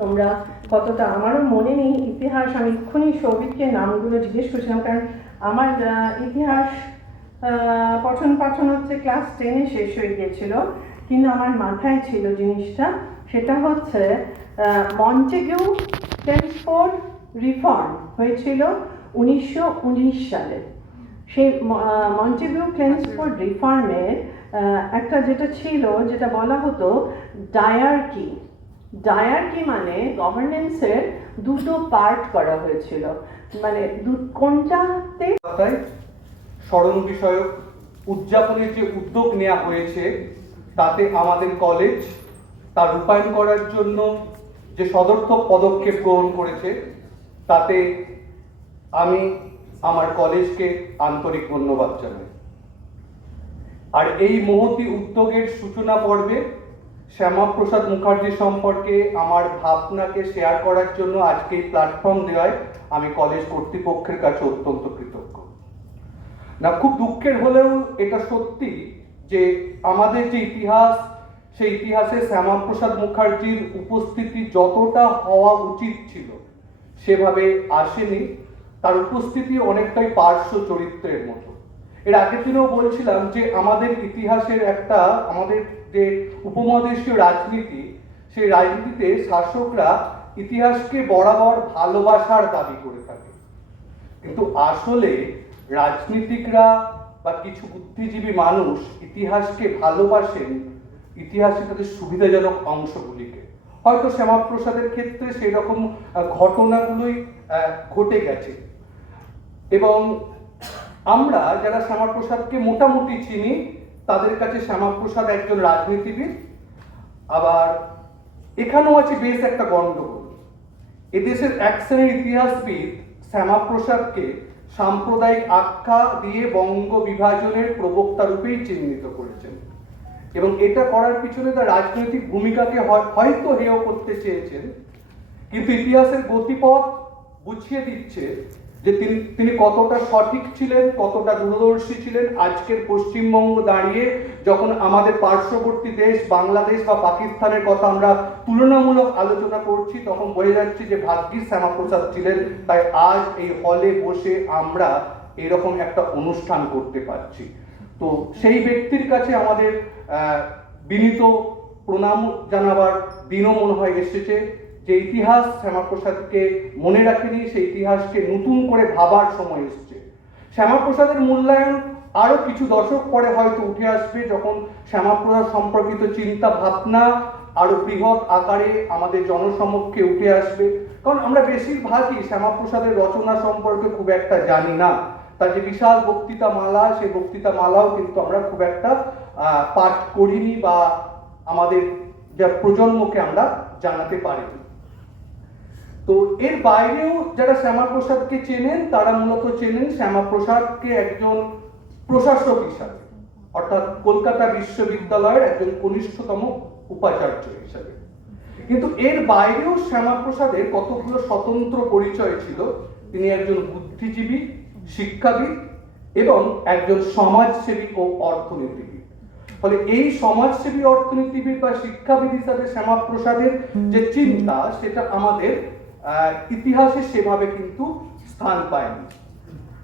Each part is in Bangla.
তোমরা কতটা, আমারও মনে নেই ইতিহাস, আমি এক্ষুনি সৌভিককে নামগুলো জিজ্ঞেস করছিলাম, কারণ আমার ইতিহাস পঠন পাঠন হচ্ছে ক্লাস 10-এ শেষ হয়ে গিয়েছিল, কিন্তু আমার মাথায় ছিল জিনিসটা, সেটা হচ্ছে মন্টেগু চেমসফোর্ড রিফর্ম হয়েছিল 1919 সালে। সেই মন্টেগু চেমসফোর্ড রিফর্মের একটা যেটা ছিল, যেটা বলা হতো ডায়ার্কি। ডায়ার্কি মানে গভর্নেন্সের দুটো পার্ট করা হয়েছিল, মানে কোনটাতে স্মরণ বিষয়ক উদযাপনের যে উদ্যোগ নেওয়া হয়েছে, তাতে আমাদের কলেজ তার রূপায়ণ করার জন্য যে সদর্থক পদক্ষেপ গ্রহণ করেছে, তাতে আমি আমার কলেজকে আন্তরিক ধন্যবাদ জানাই। আর এই মহতী উদ্যোগের সূচনা পর্বে শ্যামাপ্রসাদ মুখার্জি সম্পর্কে আমার ভাবনাকে শেয়ার করার জন্য আজকে এই প্ল্যাটফর্ম দেওয়ায় আমি কলেজ কর্তৃপক্ষের কাছে অত্যন্ত কৃতজ্ঞ। না, খুব দুঃখের হলেও এটা সত্যি যে আমাদের যে ইতিহাস, সেই ইতিহাসে শ্যামাপ্রসাদ মুখার্জির উপস্থিতি যতটা হওয়া উচিত ছিল সেভাবে আসেনি। তার উপস্থিতি অনেকটাই পার্শ্ব চরিত্রের মতো। এর আগের দিনেও বলছিলাম যে আমাদের ইতিহাসের একটা, আমাদের যে উপমহাদেশীয় রাজনীতি, সেই রাজনীতিতে শাসকরা ইতিহাসকে বরাবর ভালোবাসার দাবি করে থাকে, কিন্তু আসলে রাজনীতিকরা বা কিছু বুদ্ধিজীবী মানুষ ইতিহাসকে ভালোবাসেন ইতিহাসে তাদের সুবিধাজনক অংশগুলিকে। হয়তো শ্যামাপ্রসাদের ক্ষেত্রে সেই রকম ঘটনাগুলোই ঘটে গেছে, এবং আমরা যারা শ্যামাপ্রসাদকে মোটামুটি চিনি তাদের কাছে শ্যামাপ্রসাদ একজন রাজনীতিবিদ। আবার এখানেও আছে বেশ একটা গণ্ডগোল। এদেশের এক শ্রেণীর ইতিহাসবিদ শ্যামাপ্রসাদকে সাম্প্রদায়িক আখ্যা দিয়ে বঙ্গ বিভাজনের প্রবক্তা রূপেই চিহ্নিত করেছেন, এবং এটা করার পিছনে তার রাজনৈতিক ভূমিকাকে হয়তো হেয় করতে চেয়েছেন, কিন্তু ইতিহাসের গতিপথ বুঝিয়ে দিচ্ছে যে তিনি কতটা সঠিক ছিলেন, কতটা দূরদর্শী ছিলেন। আজকের পশ্চিমবঙ্গ দাঁড়িয়ে যখন আমাদের পার্শ্ববর্তী দেশ বাংলাদেশ বা পাকিস্তানের কথা আমরা তুলনামূলক আলোচনা করছি, তখন বোঝা যাচ্ছে যে ভাগ্যিস শ্যামাপ্রসাদ ছিলেন, তাই আজ এই হলে বসে আমরা এরকম একটা অনুষ্ঠান করতে পারছি। তো সেই ব্যক্তির কাছে আমাদের বিনীত প্রণাম জানাবার দিনও মনে হয় এসেছে। যে ইতিহাস শ্যামাপ্রসাদকে মনে রাখেনি, সেই ইতিহাসকে নতুন করে ভাবার সময় এসছে। শ্যামাপ্রসাদের মূল্যায়ন আরো কিছু দশক পরে হয়তো উঠে আসবে, যখন শ্যামাপ্রসাদ সম্পর্কিত চিন্তা ভাবনা আরো বৃহৎ আকারে আমাদের জনসমক্ষে উঠে আসবে। কারণ আমরা বেশিরভাগই শ্যামাপ্রসাদের রচনা সম্পর্কে খুব একটা জানি না। তার যে বিশাল বক্তৃতা মালা, সেই বক্তৃতা মালাও কিন্তু আমরা খুব একটা পাঠ করিনি বা আমাদের যা প্রজন্মকে আমরা জানাতে পারিনি। তো এর বাইরেও যারা শ্যামাপ্রসাদকে চেনেন, তারা মূলত চেনেন শ্যামাপ্রসাদকে একজন প্রশাসক হিসাবে, অর্থাৎ কলকাতা বিশ্ববিদ্যালয়ের একজন কনিষ্ঠতম উপাচার্য হিসাবে। কিন্তু এর বাইরেও শ্যামাপ্রসাদের কতগুলো স্বতন্ত্র পরিচয় ছিল। তিনি একজন বুদ্ধিজীবী, শিক্ষাবিদ এবং একজন সমাজসেবী ও অর্থনীতিবিদ। ফলে এই সমাজসেবী, অর্থনীতিবিদ বা শিক্ষাবিদ হিসাবে শ্যামাপ্রসাদের যে চিন্তা, সেটা আমাদের ইতিহাসে সেভাবে কিন্তু স্থান পায়নি।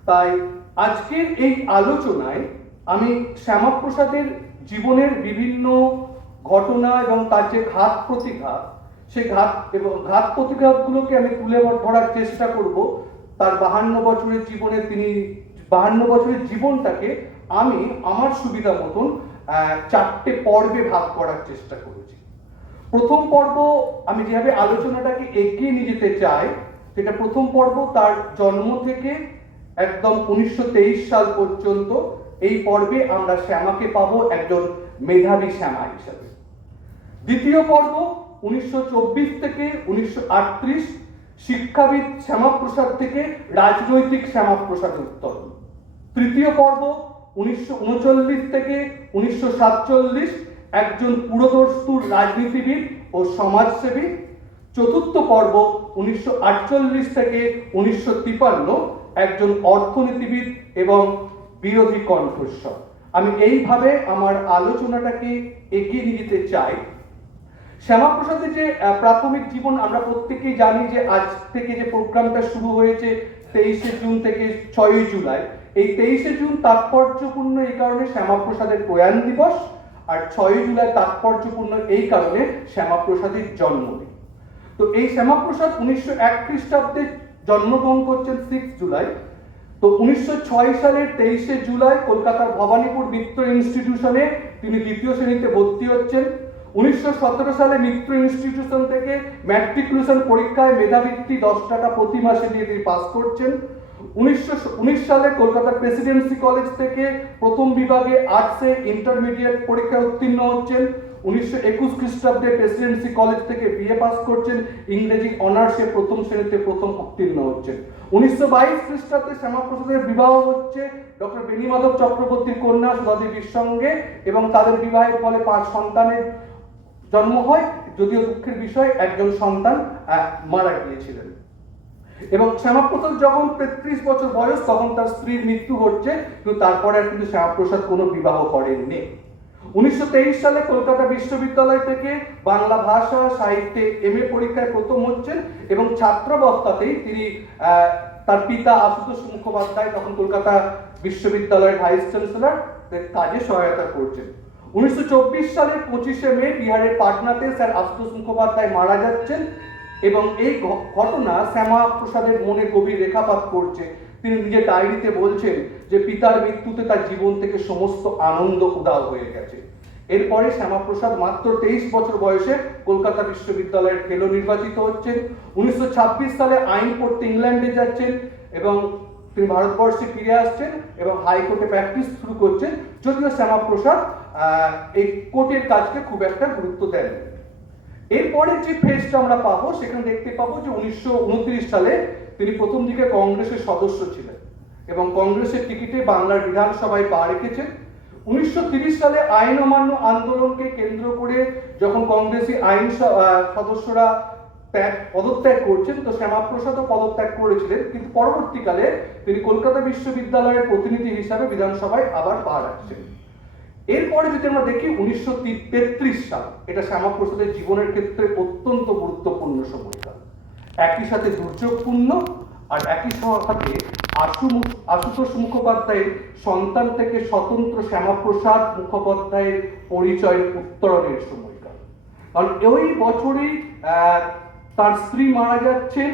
তাই আজকের এই আলোচনায় আমি শ্যামাপ্রসাদের জীবনের বিভিন্ন ঘটনা এবং তার যে ঘাত প্রতিঘাত, সেই ঘাত প্রতিঘাতগুলোকে আমি তুলে ধরার চেষ্টা করব। তার 52 বছরের জীবনে তিনি 52 বছরের জীবনটাকে আমি আমার সুবিধা মতন 4টে পর্বে ভাগ করার চেষ্টা করেছি। প্রথম পর্ব, আমি যেভাবে আলোচনাটাকে এগিয়ে নিয়ে যেতে চাই, সেটা প্রথম পর্ব তার জন্ম থেকে একদম 1923 সাল পর্যন্ত। এই পর্বে আমরা শ্যামাকে পাবো একজন মেধাবী শ্যামা হিসাবে। দ্বিতীয় পর্ব 1924 থেকে 1938, শিক্ষাবিদ শ্যামাপ্রসাদ থেকে রাজনৈতিক শ্যামাপ্রসাদ উত্তরণ। তৃতীয় পর্ব 1939 থেকে 1947, একজন পুরোদস্তুর রাজনীতিবিদ ও সমাজসেবী। চতুর্থ পর্ব 1948 থেকে 1953, একজন অর্থনীতিবিদ এবং বিরোধী কণ্ঠস্বর। আমি এইভাবে আমার আলোচনাটাকে এগিয়ে নিয়ে যেতে চাই। শ্যামাপ্রসাদের যে প্রাথমিক জীবন আমরা প্রত্যেকেই জানি যে আজ থেকে যে প্রোগ্রামটা শুরু হয়েছে 23শে জুন থেকে 6ই জুলাই, এই 23শে জুন তাৎপর্যপূর্ণ এই কারণে শ্যামাপ্রসাদের প্রয়াণ দিবস, আর 6ই জুলাই তাৎপর্যপূর্ণ এই কারণে শ্যামাপ্রসাদের জন্মদিন। তো এই শ্যামাপ্রসাদ 1901 খ্রিস্টাব্দে জন্মগ্রহণ করছেন 6 জুলাই। তো 1906 সালের 23শে জুলাই কলকাতার ভবানীপুর মিত্র ইনস্টিটিউশনে তিনি দ্বিতীয় শ্রেণীতে ভর্তি হচ্ছেন। 1917 সালে মিত্র ইনস্টিটিউশন থেকে ম্যাট্রিকুলেশন পরীক্ষায় মেধাবৃত্তি 10 টাকা প্রতি মাসে দিয়ে তিনি পাস করছেন। 1919 সালে কলকাতার প্রেসিডেন্সি কলেজ থেকে প্রথম বিভাগে আর্টসে ইন্টারমিডিয়েট পরীক্ষায় উত্তীর্ণ হচ্ছেন। 1921 খ্রিস্টাব্দে প্রেসিডেন্সি কলেজ থেকে বিএ পাস করছেন, ইংরেজি অনার্সে প্রথম শ্রেণীতে প্রথম উত্তীর্ণ হচ্ছেন। 1922 খ্রিস্টাব্দে শ্যামাপ্রসাদের বিবাহ হচ্ছে ডক্টর বেণীমাধব চক্রবর্তীর কন্যা সুধাদেবীর সঙ্গে, এবং তাদের বিবাহের ফলে 5 সন্তানের জন্ম হয়, যদিও দুঃখের বিষয় একজন সন্তান মারা গিয়েছিলেন। এবং শ্যামাপ্রসাদ যখন 33 বছর বয়স তখন তার স্ত্রীর মৃত্যু হচ্ছে, কিন্তু তারপরে আর কিন্তু শ্যামাপ্রসাদ কোনো বিবাহ করেননি। 1923 সালে কলকাতা বিশ্ববিদ্যালয় থেকে বাংলা ভাষা সাহিত্যে এমএ পরীক্ষায় প্রথম হচ্ছেন, এবং ছাত্রাবস্থাতেই তিনি তার পিতা আশুতোষ মুখোপাধ্যায়, তখন কলকাতা বিশ্ববিদ্যালয়ের ভাইস চ্যান্সেলর, কাজে সহায়তা করছেন। 1924 সালের 25শে মে বিহারের পাটনাতে স্যার আশুতোষ মুখোপাধ্যায় মারা যাচ্ছেন, এবং এই ঘটনা শ্যামাপ্রসাদের মনে গভীর রেখাপাত করছে। তিনি নিজের ডায়েরিতে বলছেন যে পিতার মৃত্যুতে তার জীবন থেকে সমস্ত আনন্দ উধাও হয়ে গেছে। এরপরে শ্যামাপ্রসাদ মাত্র 23 বছর বয়সে কলকাতা বিশ্ববিদ্যালয়ের ফেলো নির্বাচিত হচ্ছেন। 1926 সালে আইন পড়তে ইংল্যান্ডে যাচ্ছেন, এবং তিনি ভারতবর্ষে ফিরে আসছেন এবং হাইকোর্টে প্র্যাকটিস শুরু করছেন, যদিও শ্যামাপ্রসাদ এই কোর্টের কাজকে খুব একটা গুরুত্ব দেন। এরপরে যে ফেজটা আমরা পাবো সেখানে দেখতে পাবো যে 1929 সালে তিনি প্রথম দিকে কংগ্রেসের সদস্য ছিলেন এবং কংগ্রেসের টিকিটে বাংলার বিধানসভায় পা রেখেছেন। 1930 সালে আইন অমান্য আন্দোলনকে কেন্দ্র করে যখন কংগ্রেসি আইন সদস্যরা পদত্যাগ করছেন, তো শ্যামাপ্রসাদও পদত্যাগ করেছিলেন, কিন্তু পরবর্তীকালে তিনি কলকাতা বিশ্ববিদ্যালয়ের প্রতিনিধি হিসাবে বিধানসভায় আবার পা রাখছেন। এরপরে যদি আমরা দেখি 1933 সাল, এটা শ্যামাপ্রসাদের জীবনের ক্ষেত্রে অত্যন্ত গুরুত্বপূর্ণ সময়কাল, একই সাথে দুর্যোগপূর্ণ, আর একই সাথে আশুতোষ মুখোপাধ্যায়ের সন্তান থেকে স্বতন্ত্র শ্যামাপ্রসাদ মুখোপাধ্যায়ের পরিচয়ের উত্তরণের সময়কাল। কারণ ওই বছরেই তার স্ত্রী মারা যাচ্ছেন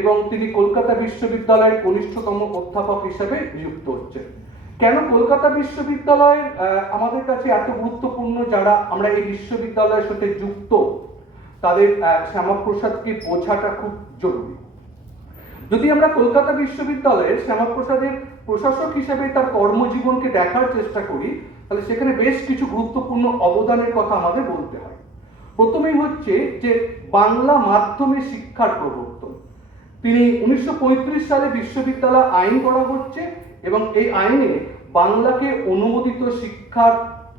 এবং তিনি কলকাতা বিশ্ববিদ্যালয়ের কনিষ্ঠতম অধ্যাপক হিসেবে নিযুক্ত হচ্ছেন। কেন কলকাতা বিশ্ববিদ্যালয় আমাদের কাছে এত গুরুত্বপূর্ণ? যারা আমরা এই বিশ্ববিদ্যালয়ের সাথে যুক্ত তাদের শ্যামাপ্রসাদকে বোঝাটা খুব জরুরি। যদি আমরা কলকাতা বিশ্ববিদ্যালয়ের শ্যামাপ্রসাদের প্রশাসক হিসেবে তার কর্মজীবনকে দেখার চেষ্টা করি, তাহলে সেখানে বেশ কিছু গুরুত্বপূর্ণ অবদানের কথা আমাদের বলতে হয়। প্রথমেই হচ্ছে যে বাংলা মাধ্যমে শিক্ষার প্রবর্তন। তিনি 1935 সালে বিশ্ববিদ্যালয় আইন করা হচ্ছে এবং এই আইনে বাংলাকে অনুমোদিত শিক্ষার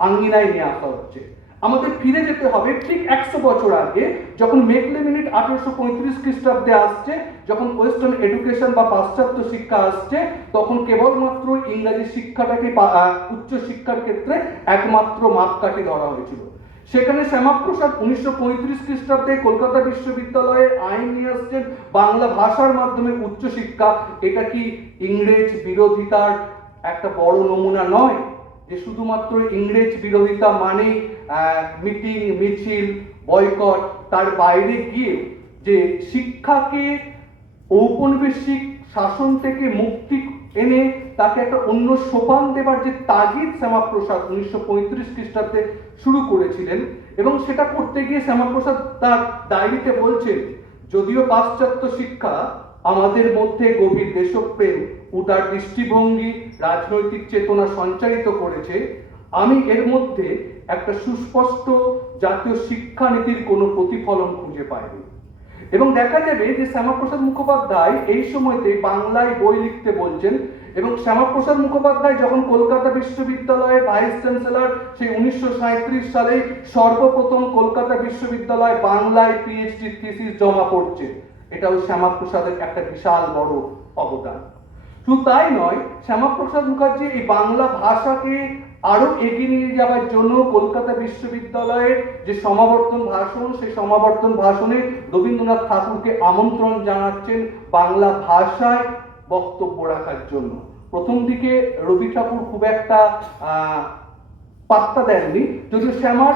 আঙ্গিনায় নিয়ে আসা হচ্ছে। আমাদের ফিরে যেতে হবে ঠিক 100 বছর আগে, যখন মেকলে মিনিট 1835 খ্রিস্টাব্দে আসছে, যখন ওয়েস্টার্ন এডুকেশন বা পাশ্চাত্য শিক্ষা আসছে, তখন কেবলমাত্র ইংরাজি শিক্ষাটাকে উচ্চ শিক্ষার ক্ষেত্রে একমাত্র মাপকাঠি ধরা হয়েছিল। সেখানে শ্যামাপ্রসাদ 1935 খ্রিস্টাব্দে কলকাতা বিশ্ববিদ্যালয়ে আইন নিয়ে আসছেন বাংলা ভাষার মাধ্যমে উচ্চশিক্ষা। এটা কি ইংরেজ বিরোধিতার একটা বড় নমুনা নয়? যে শুধুমাত্র ইংরেজ বিরোধিতা মানে মিটিং, মিছিল, বয়কট, তার বাইরে গিয়ে যে শিক্ষাকে ঔপনিবেশিক শাসন থেকে মুক্তি এনে তাকে একটা অন্য সোপান দেবার যে তাগিদ শ্যামাপ্রসাদ 1935 খ্রিস্টাব্দে শুরু করেছিলেন, এবং সেটা করতে গিয়ে শ্যামাপ্রসাদ তার ডায়েরিতে বলছেন, যদিও পাশ্চাত্য শিক্ষা আমাদের মধ্যে গভীর দেশপ্রেম, উদার দৃষ্টিভঙ্গি, রাজনৈতিক চেতনা সঞ্চারিত করেছে, আমি এর মধ্যে একটা সুস্পষ্ট জাতীয় শিক্ষানীতির কোনো প্রতিফলন খুঁজে পাইনি। এবং দেখা যাবে যে শ্যামাপ্রসাদ মুখোপাধ্যায় এই সময়তে বাংলায় বই লিখতে বলছেন, এবং শ্যামাপ্রসাদ মুখোপাধ্যায় যখন কলকাতা বিশ্ববিদ্যালয়ের ভাইস চ্যান্সেলর, সেই 1937 সালে সর্বপ্রথম কলকাতা বিশ্ববিদ্যালয় বাংলায় পিএইচডি থিসিস জমা পড়ছে। এটাও শ্যামাপ্রসাদের একটা বিশাল বড় অবদান। শুধু তাই নয়, শ্যামাপ্রসাদ মুখার্জি এই বাংলা ভাষাকে আরো এগিয়ে নিয়ে যাওয়ার জন্য কলকাতা বিশ্ববিদ্যালয়ের যে সমাবর্তন ভাষণ, সেই সমাবর্তন ভাষণে রবীন্দ্রনাথ ঠাকুরকে আমন্ত্রণ জানাচ্ছেন বাংলা ভাষায় বক্তব্য রাখার জন্য। প্রথম দিকে রবি ঠাকুর খুব একটা পাত্তা দেননি, যদিও শ্যামার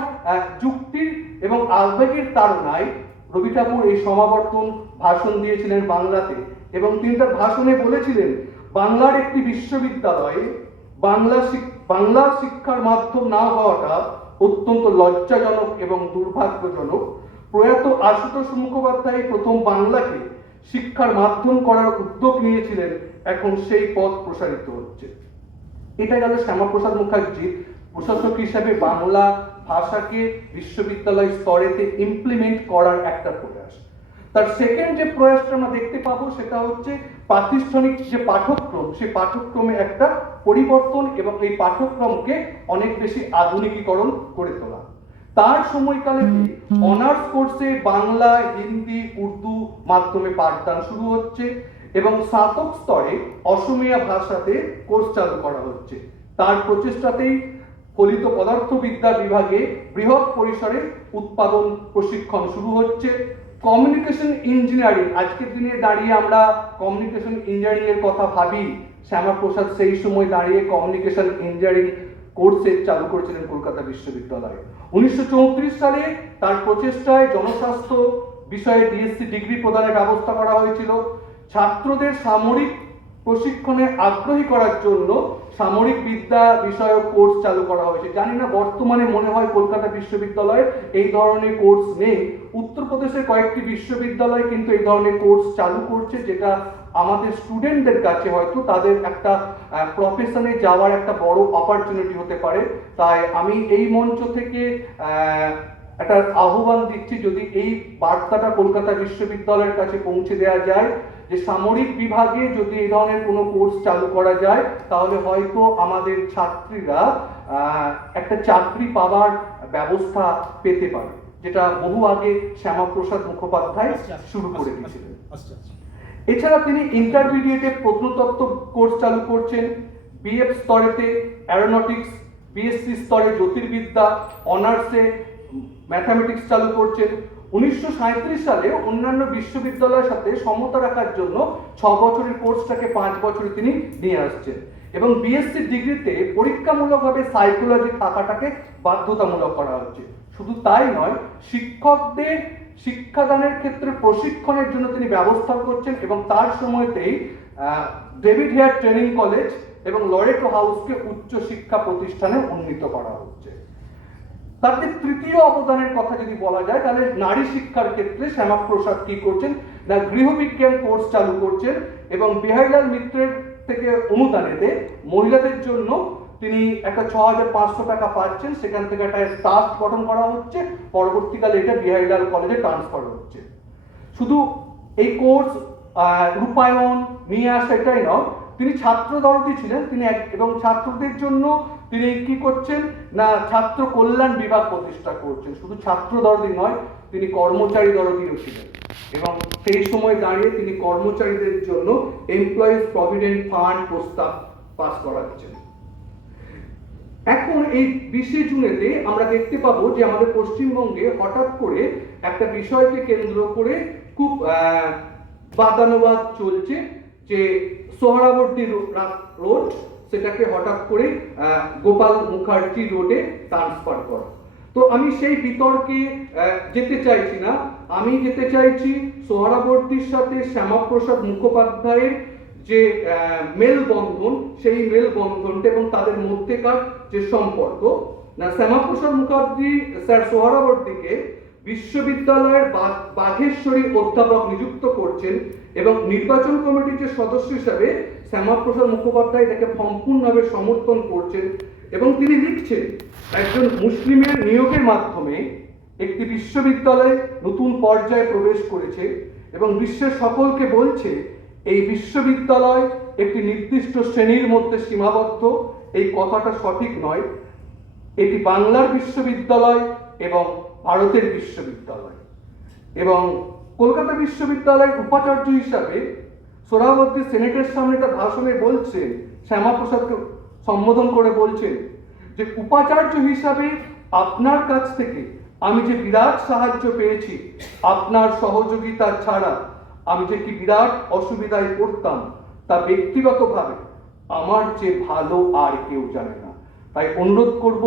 যুক্তির এবং আবেগের তাড়নায় রবি ঠাকুর এই সমাবর্তন ভাষণ দিয়েছিলেন বাংলাতে, এবং তিনি তার ভাষণে বলেছিলেন, বাংলার একটি বিশ্ববিদ্যালয়ে বাংলা শিক্ষার মাধ্যম না হওয়াটা অত্যন্ত লজ্জাজনক এবং দুর্ভাগ্যজনক। প্রয়াত আশুতোষ মুখোপাধ্যায় প্রথম বাংলাকে শিক্ষার মাধ্যম করার উদ্যোগ নিয়েছিলেন, এখন সেই পথ প্রসারিত হচ্ছে। এটা গেল শ্যামাপ্রসাদ মুখার্জি প্রশাসক হিসাবে বাংলা ভাষাকে বিশ্ববিদ্যালয় স্তরেতে ইমপ্লিমেন্ট করার একটা প্রয়াস। তার সেকেন্ড যে প্রয়াসটা আমরা দেখতে পাবো সেটা হচ্ছে প্রাতিষ্ঠানিক যে পাঠ্যক্রম, সেই পাঠ্যক্রমে একটা পরিবর্তন এবং এই পাঠ্যক্রমকে অনেক বেশি আধুনিকীকরণ করে তোলা। তার সময়কালে অনার্স কোর্সে বাংলা, হিন্দি, উর্দু মাধ্যমে পাঠদান শুরু হচ্ছে এবং স্নাতক স্তরে অসমীয়া ভাষাতে কোর্স চালু করা হচ্ছে। তার প্রচেষ্টাতেই ফলিত পদার্থবিদ্যা বিভাগে বৃহৎ পরিসরে উৎপাদন প্রশিক্ষণ শুরু হচ্ছে। কমিউনিকেশন ইঞ্জিনিয়ারিং, আজকের দিনে দাঁড়িয়ে আমরা কমিউনিকেশন ইঞ্জিনিয়ারিং এর কথা ভাবি, শ্যামাপ্রসাদ সেই সময় দাঁড়িয়ে কমিউনিকেশন ইঞ্জিনিয়ারিং কোর্সে চালু করেছিলেন কলকাতা বিশ্ববিদ্যালয়ে। 1934 সালে তার প্রচেষ্টায় জনস্বাস্থ্য বিষয়ে ডিএসসি ডিগ্রি প্রদানের ব্যবস্থা করা হয়েছিল। ছাত্রদের সামরিক প্রশিক্ষণে আগ্রহী করার জন্য সামরিক বিদ্যা বিষয়ক কোর্স চালু করা হয়েছে। জানি না বর্তমানে মনে হয় কলকাতা বিশ্ববিদ্যালয়ে এই ধরনের কোর্স নেই। উত্তরপ্রদেশের কয়েকটি বিশ্ববিদ্যালয় কিন্তু এই ধরনের কোর্স চালু করছে, যেটা আমাদের স্টুডেন্টদের কাছে হয়তো তাদের একটা প্রফেশনে যাওয়ার একটা বড় অপরচুনিটি হতে পারে। তাই আমি এই মঞ্চ থেকে একটা আহ্বান দিচ্ছি, যদি এই বার্তাটা কলকাতা বিশ্ববিদ্যালয়ের কাছে পৌঁছে দেওয়া যায় যে সামরিক বিভাগে যদি এই ধরনের কোনো কোর্স চালু করা যায়, তাহলে হয়তো আমাদের ছাত্রীরা একটা চাকরি পাওয়ার ব্যবস্থা পেতে পারে, যেটা বহু আগে শ্যামাপ্রসাদ মুখোপাধ্যায় শুরু করে দিয়েছিলেন। এছাড়া তিনি ইন্টারমিডিয়েটে প্রত্নতত্ত্ব কোর্স চালু করছেন, বিএফ স্তরেতে অ্যারোনটিক্স, বিএসসি স্তরে জ্যোতির্বিদ্যা, অনার্সে ম্যাথামেটিক্স চালু করছেন। 1937 সালে অন্যান্য বিশ্ববিদ্যালয়ের সাথে সমতা রাখার জন্য 6 বছরের কোর্সটাকে 5 বছরে তিনি নিয়ে আসছেন, এবং বিএসসি ডিগ্রিতে পরীক্ষামূলকভাবে সাইকোলজি থাকাটাকে বাধ্যতামূলক করা হচ্ছে। শুধু তাই নয়, শিক্ষকদের শিক্ষাদানের ক্ষেত্রে প্রশিক্ষণের জন্য তিনি ব্যবস্থা করছেন, এবং তার সময়তেই ডেভিড হেয়ার ট্রেনিং কলেজ এবং লরেটো হাউসকে উচ্চ শিক্ষা প্রতিষ্ঠানে উন্নীত করা হচ্ছে। তাদের তৃতীয় অবদানের কথা যদি বলা যায়, তাহলে নারী শিক্ষার ক্ষেত্রে শ্যামাপ্রসাদ কি করছেন না, গৃহবিজ্ঞান কোর্স চালু করছেন, এবং বিহারীলাল মিত্রের থেকে অনুদানেতে মহিলাদের জন্য তিনি একটা 6500 টাকা পাচ্ছেন, সেখান থেকে একটা ট্রাস্ট গঠন করা হচ্ছে, পরবর্তীকালে এটা বিহারীলাল কলেজে ট্রান্সফার হচ্ছে। শুধু এই কোর্স রূপায়ণ নিয়ে আসা এটাই নয়, তিনি ছাত্র দরদি ছিলেন, তিনি এবং ছাত্রদের জন্য তিনি কি করছেন না, ছাত্র কল্যাণ বিভাগ প্রতিষ্ঠা করছেন। শুধু ছাত্র দরদি নয়, তিনি কর্মচারী দরদিও ছিলেন, এবং সেই সময় দাঁড়িয়ে তিনি কর্মচারীদের জন্য এমপ্লয়িজ প্রভিডেন্ট ফান্ড প্রস্তাব পাস করাচ্ছেন। এখন এই 20 জুনেতে আমরা দেখতে পাবো যে আমাদের পশ্চিমবঙ্গে হঠাৎ করে একটা বিষয়কে কেন্দ্র করে খুব বাদানুবাদ চলছে, যে সোহরাবর্তী রোড সেটাকে হঠাৎ করে গোপাল মুখার্জি রোডে ট্রান্সফার করা। তো আমি সেই বিতর্কে যেতে চাইছি না, আমি যেতে চাইছি সোহরাবর্তীর সাথে শ্যামাপ্রসাদ মুখোপাধ্যায়ের যে মেলবন্ধন, সেই মেলবন্ধনটা এবং তাদের মধ্যেকার যে সম্পর্ক না। শ্যামাপ্রসাদ মুখার্জি স্যার সোহরাবর্তীকে বিশ্ববিদ্যালয়ের বাঘেশ্বরী অধ্যাপক নিযুক্ত করছেন, এবং নির্বাচন কমিটির যে সদস্য হিসাবে শ্যামাপ্রসাদ মুখোপাধ্যায় এটাকে সম্পূর্ণভাবে সমর্থন করছেন, এবং তিনি লিখছেন, একজন মুসলিমের নিয়োগের মাধ্যমে একটি বিশ্ববিদ্যালয় নতুন পর্যায়ে প্রবেশ করেছে, এবং বিশ্বের সকলকে বলছে এই বিশ্ববিদ্যালয় একটি নির্দিষ্ট শ্রেণীর মধ্যে সীমাবদ্ধ। এই কথাটা সঠিক নয়, এটি বাংলার বিশ্ববিদ্যালয় এবং ভারতের বিশ্ববিদ্যালয়। এবং কলকাতা বিশ্ববিদ্যালয়ের উপাচার্য হিসাবে সোহরাবর্তী সেনেটের সামনে তার ভাষণে বলছেন, শ্যামাপ্রসাদকে সম্বোধন করে বলছেন যে উপাচার্য হিসাবে আপনার কাছ থেকে আমি যে বিরাট সাহায্য পেয়েছি, আপনার সহযোগিতা ছাড়া আমি যে কি বিরাট অসুবিধায় পড়তাম তা ব্যক্তিগতভাবে আমার যে ভালো আর কেউ জানে না। তাই অনুরোধ করব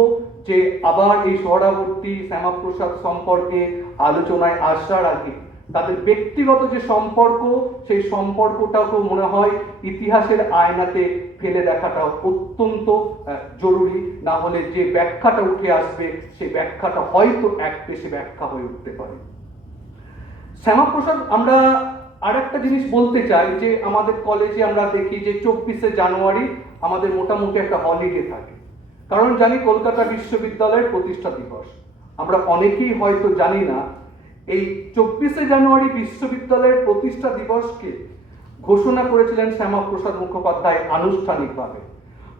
যে আবার এই সহরাবর্তী শ্যামাপ্রসাদ সম্পর্কে আলোচনায় আসার আগে তাদের ব্যক্তিগত যে সম্পর্ক, সেই সম্পর্কটাকেও মনে হয় ইতিহাসের আয়নাতে ফেলে দেখাটা অত্যন্ত জরুরি। না হলে যে ব্যাখ্যাটা উঠে আসবে সেই ব্যাখ্যাটা হয়তো এক পেশে ব্যাখ্যা হয়ে উঠতে পারে। শ্যামাপ্রসাদ, আমরা আর একটা জিনিস বলতে চাই যে আমাদের কলেজে আমরা দেখি যে 24শে জানুয়ারি আমাদের মোটামুটি একটা হলিডে থাকে, কারণ জানি কলকাতা বিশ্ববিদ্যালয়ের প্রতিষ্ঠা দিবস। আমরা অনেকেই হয়তো জানি না এই 24শে জানুয়ারি বিশ্ববিদ্যালয়ের প্রতিষ্ঠা দিবসকে ঘোষণা করেছিলেন শ্যামাপ্রসাদ মুখোপাধ্যায় আনুষ্ঠানিকভাবে।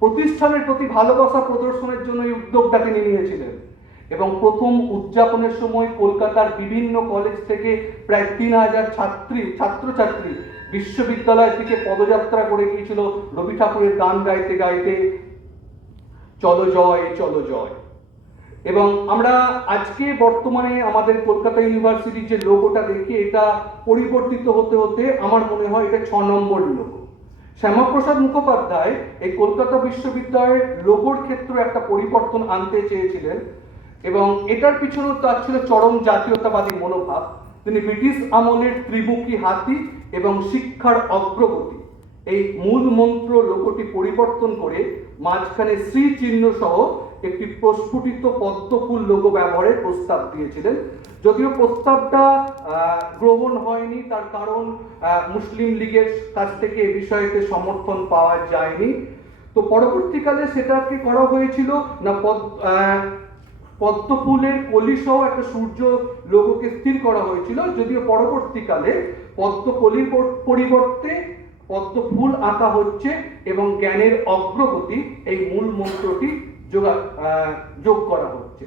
প্রতিষ্ঠানের প্রতি ভালোবাসা প্রদর্শনের জন্য এই উদ্যোগটা তিনি নিয়েছিলেন এবং প্রথম উদযাপনের সময় কলকাতার বিভিন্ন কলেজ থেকে প্রায় 3000 ছাত্রছাত্রী বিশ্ববিদ্যালয় থেকে পদযাত্রা করে গিয়েছিল রবি ঠাকুরের গান গাইতে গাইতে চলো জয় চলো জয়। এবং আমরা আজকে বর্তমানে আমাদের কলকাতা ইউনিভার্সিটির যে লোগোটা দেখি, এটা পরিবর্তিত হতে হতে আমার মনে হয় এটা 6 নম্বর লোগো। শ্যামাপ্রসাদ মুখোপাধ্যায় এই কলকাতা বিশ্ববিদ্যালয়ের লোগোর ক্ষেত্রে একটা পরিবর্তন আনতে চেয়েছিলেন এবং এটার পিছনে তার ছিল চরম জাতীয়তাবাদী মনোভাব। তিনি ব্রিটিশ আমলের ত্রিমুখী হাতি এবং শিক্ষার অগ্রগতি এই মূল মন্ত্র লোগোটি পরিবর্তন করে মাঝখানে শ্রী চিহ্ন সহ একটি প্রস্ফুটিত পদ্মফুল লোগো ব্যবহারের প্রস্তাব দিয়েছিলেন। যদিও প্রস্তাবটা গ্রহণ হয়নি, তার কারণ মুসলিম লীগের কাছ থেকে এ বিষয়তে সমর্থন পাওয়া যায়নি। তো পরবর্তীকালে সেটাকে করা হয়েছিল না পদ্মফুলের কলি সহ একটা সূর্য লোগোকে স্থির করা হয়েছিল, যদিও পরবর্তীকালে পদ্মকলির পরিবর্তে পদ্মফুল আঁকা হচ্ছে এবং জ্ঞানের অগ্রগতি এই মূল মন্ত্রটি যোগ করা হচ্ছে।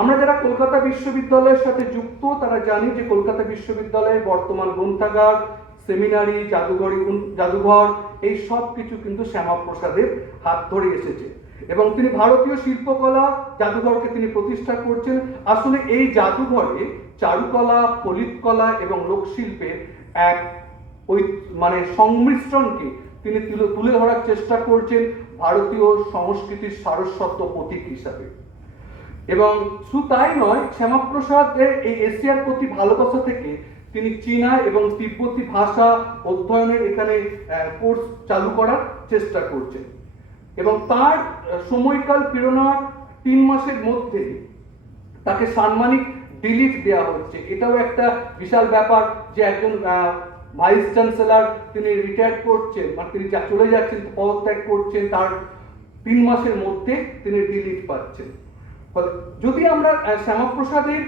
আমরা যারা কলকাতা বিশ্ববিদ্যালয়ের সাথে যুক্ত তারা জানি যে কলকাতা বিশ্ববিদ্যালয়ের বর্তমান গ্রন্থাগার, সেমিনারি, জাদুঘর এই সব কিছু কিন্তু শ্যামাপ্রসাদের হাত ধরে এসেছে এবং তিনি ভারতীয় শিল্পকলা জাদুঘরকে তিনি প্রতিষ্ঠা করছেন। আসলে এই জাদুঘরে চারুকলা, ফলিতকলা এবং লোকশিল্পের এক সংমিশ্রণকে তিনি তুলে ধরার চেষ্টা করছেন ভারতীয় সংস্কৃতির সারস্বত প্রতীক হিসাবে। এবং শুধু তাই নয়, শ্যামাপ্রসাদের এই এশিয়ার প্রতি ভালোবাসা থেকে তিনি চীনা এবং তিব্বতী ভাষা অধ্যয়নের এখানে কোর্স চালু করার চেষ্টা করছেন এবং তার সময়কাল পেরোনোর 3 মাসের মধ্যে তাকে সাম্মানিক ডিলিট দেওয়া হচ্ছে। এটাও একটা বিশাল ব্যাপার যে একজন ভাইস চ্যান্সেলর তিনি রিটায়ার করছেন, মানে তিনি চলে যাচ্ছেন, পদত্যাগ করছেন, তার 3 মাসের মধ্যে তিনি ডিলিট পাচ্ছেন। যদি আমরা শ্যামাপ্রসাদের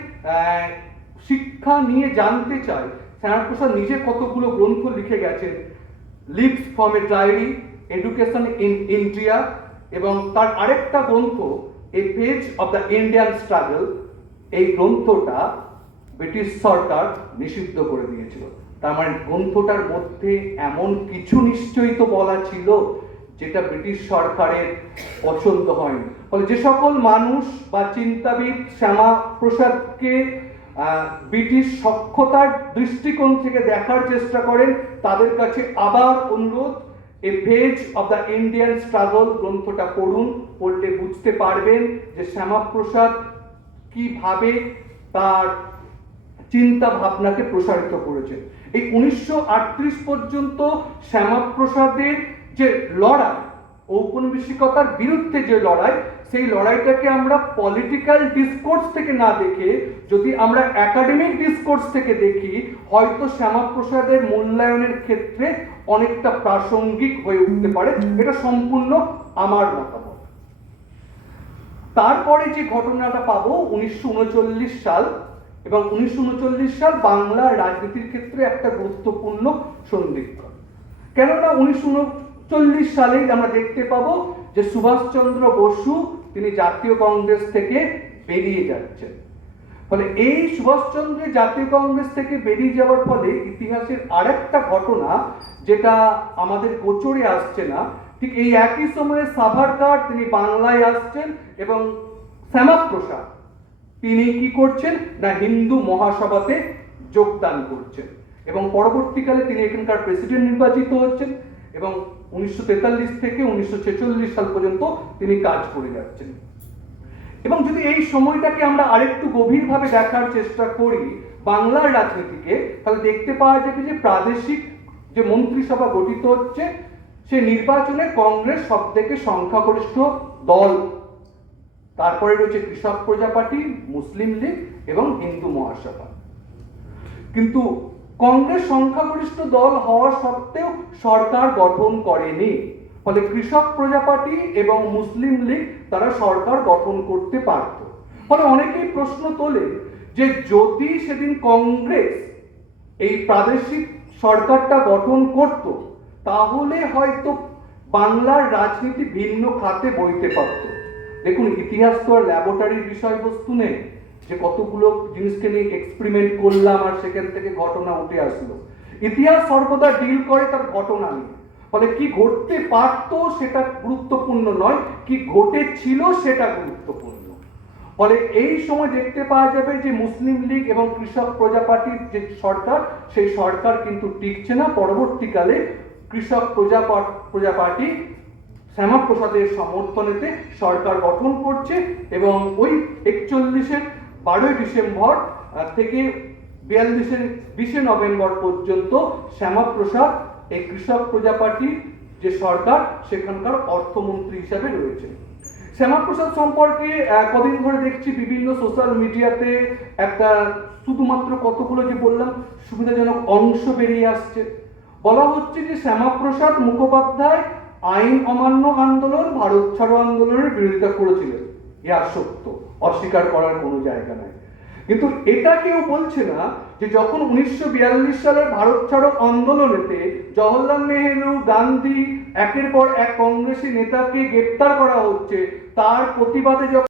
শিক্ষা নিয়ে জানতে চাই, শ্যামাপ্রসাদ নিজে কতগুলো গ্রন্থ লিখে গেছেন। Leaves from a diary, education in India, এবং তার আরেকটা গ্রন্থ a page of the Indian struggle. এই গ্রন্থটা ব্রিটিশ সরকার নিষিদ্ধ করে দিয়েছিল। তার মানে গ্রন্থটার মধ্যে এমন কিছু নিশ্চয়ই তো বলা ছিল যেটা ব্রিটিশ সরকারের পছন্দ হয়নি। ফলে যে সকল মানুষ বা চিন্তাবিদ শ্যামাপ্রসাদকে ব্রিটিশ সক্ষতার দৃষ্টিকোণ থেকে দেখার চেষ্টা করেন, তাদের কাছে আবার অনুরোধ, a page of the Indian struggle গ্রন্থটা পড়ুন। পড়লে বুঝতে পারবেন যে শ্যামাপ্রসাদ কিভাবে তার চিন্তা ভাবনাকে প্রসারিত করেছেন। এই 1938 পর্যন্ত শ্যামাপ্রসাদের যে লড়াই, ঔপনিবেশিকতার বিরুদ্ধে যে লড়াই, সেই লড়াইটাকে আমরা পলিটিক্যাল ডিসকোর্স থেকে না দেখে যদি আমরা একাডেমিক ডিসকোর্স থেকে দেখি, হয়তো শ্যামাপ্রসাদের মূল্যায়নের ক্ষেত্রে অনেকটা প্রাসঙ্গিক হয়ে উঠতে পারে। এটা সম্পূর্ণ আমার মতামত। তারপরে যে ঘটনাটা পাবো 1939 সাল, এবং 1939 সাল বাংলার রাজনীতির ক্ষেত্রে একটা গুরুত্বপূর্ণ সন্ধিক্ষণ। কেননা 1939 সালেই আমরা দেখতে পাবো যে সুভাষচন্দ্র বসু তিনি জাতীয় কংগ্রেস থেকে বেরিয়ে যাচ্ছেন। ফলে এই সুভাষচন্দ্রের জাতীয় কংগ্রেস থেকে বেরিয়ে যাওয়ার ফলে ইতিহাসের আরেকটা ঘটনা যেটা আমাদের গোচরে আসছে না, ঠিক এই একই সময়ে সাভারকার তিনি বাংলায় আসছেন এবং শ্যামাপ্রসাদ তিনি কি করছেন না হিন্দু মহাসভাতে যোগদান করছেন এবং পরবর্তীকালে তিনি এখানকার প্রেসিডেন্ট নির্বাচিত হচ্ছেন এবং 1943 থেকে 1946 সাল পর্যন্ত তিনি কাজ করে যাচ্ছেন। এবং যদি এই সময়টাকে আমরা আরেকটু গভীরভাবে দেখার চেষ্টা করি বাংলার রাজনীতিকে, তাহলে দেখতে পাওয়া যাবে যে প্রাদেশিক যে মন্ত্রিসভা গঠিত হচ্ছে সে নির্বাচনে কংগ্রেস সবথেকে সংখ্যাগরিষ্ঠ দল, তারপরে রয়েছে কৃষক প্রজা পার্টি, মুসলিম লীগ এবং হিন্দু মহাসভা। কিন্তু কংগ্রেস সংখ্যাগরিষ্ঠ দল হওয়া সত্ত্বেও সরকার গঠন করেনি, ফলে কৃষক প্রজা পার্টি এবং মুসলিম লীগ তারা সরকার গঠন করতে পারত। ফলে অনেকেই প্রশ্ন তোলে যে যদি সেদিন কংগ্রেস এই প্রাদেশিক সরকারটা গঠন করত তাহলে হয়তো বাংলার রাজনীতি ভিন্ন খাতে বইতে পারত। দেখুন, ইতিহাস তো আর ল্যাবরেটরির বিষয়বস্তু নেই যে কতগুলো জিনিসকে নিয়ে এক্সপেরিমেন্ট করলাম আর সেখান থেকে ঘটনা উঠে আসলো। ইতিহাস সর্বদা ডিল করে তার ঘটনা নিয়ে, ফলে কি ঘটতে পারতো সেটা গুরুত্বপূর্ণ নয়, কি ঘটেছিল সেটা গুরুত্বপূর্ণ। ফলে এই সময় দেখতে পাওয়া যাবে যে মুসলিম লীগ এবং কৃষক প্রজা পার্টির যে সরকার সেই সরকার কিন্তু টিকছে না। পরবর্তীকালে কৃষক প্রজা পার্টি শ্যামাপ্রসাদের সমর্থনেতে সরকার গঠন করছে এবং ওই 41-এর 12ই ডিসেম্বর থেকে 42-এর 20শে নভেম্বর পর্যন্ত শ্যামাপ্রসাদ এই কৃষক প্রজা পার্টির যে সরকার সেখানকার অর্থমন্ত্রী হিসাবে রয়েছে। শ্যামাপ্রসাদ সম্পর্কে কদিন ধরে দেখছি বিভিন্ন সোশ্যাল মিডিয়াতে একটা শুধুমাত্র কতগুলো যে বললাম সুবিধাজনক অংশ বেরিয়ে আসছে। বলা হচ্ছে যে শ্যামাপ্রসাদ মুখোপাধ্যায় আইন অমান্য আন্দোলন, ভারত ছাড়ো আন্দোলনের বিরোধিতা করেছিলেন। ইহা সত্য, অস্বীকার করার কোনো জায়গা নাই। কিন্তু এটা কেউ বলছে না যে যখন 1942 সালের ভারত ছাড়ো আন্দোলনেতে জওহরলাল নেহেরু, গান্ধী একের পর এক কংগ্রেসী নেতাকে গ্রেপ্তার করা হচ্ছে, তার প্রতিবাদে যখন